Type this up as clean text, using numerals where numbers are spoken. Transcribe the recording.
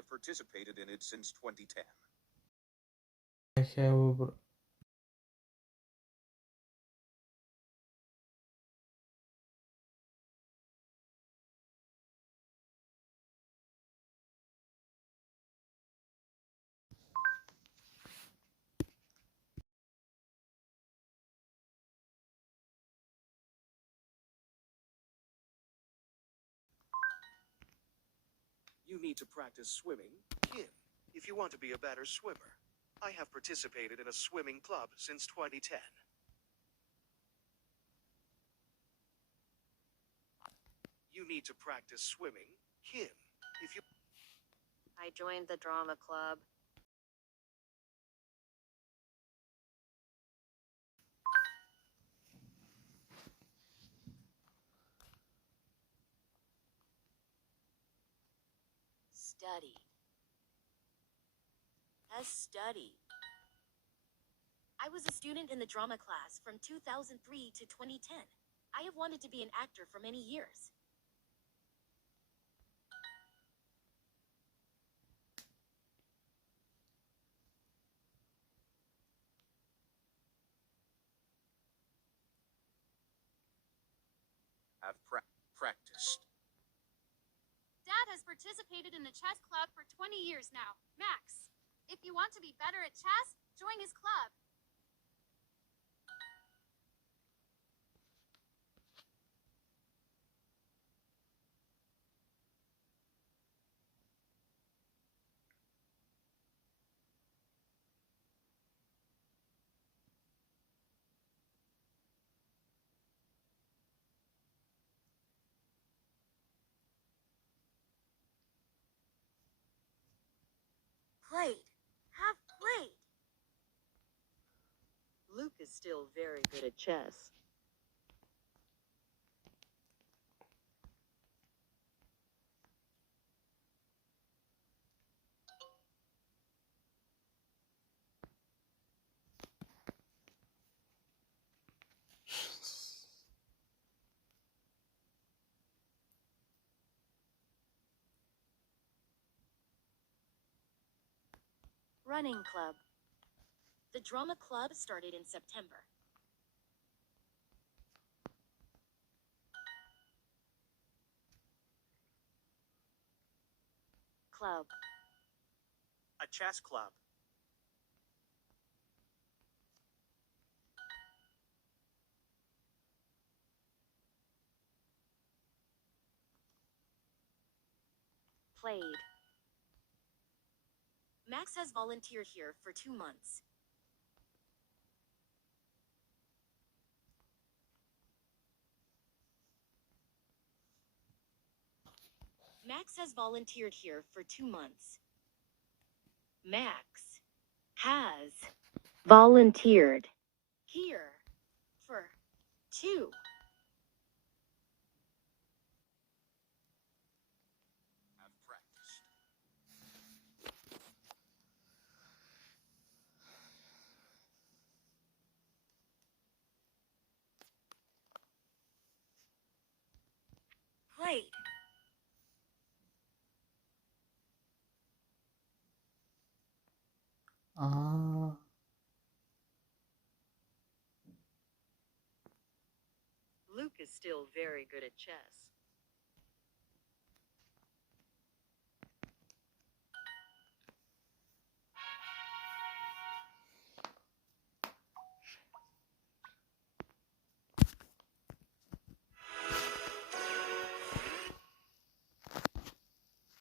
have participated in it since 2010. You need to practice swimming, Kim, if you want to be a better swimmer. I have participated in a swimming club since 2010. You need to practice swimming, Kim, if you... I joined the drama club. Study. Has studied. I was a student in the drama class from 2003 to 2010. I have wanted to be an actor for many years. Have practiced. Dad has participated in the chess club for 20 years now. Max, if you want to be better at chess, join his club. Played. Have played. Luke is still very good at chess. Running club. The drama club started in September. Club. A chess club. Played. Max has volunteered here for 2 months. Max has volunteered here for 2 months. Max has volunteered here for 2. Have practiced. Played. Luke is still very good at chess.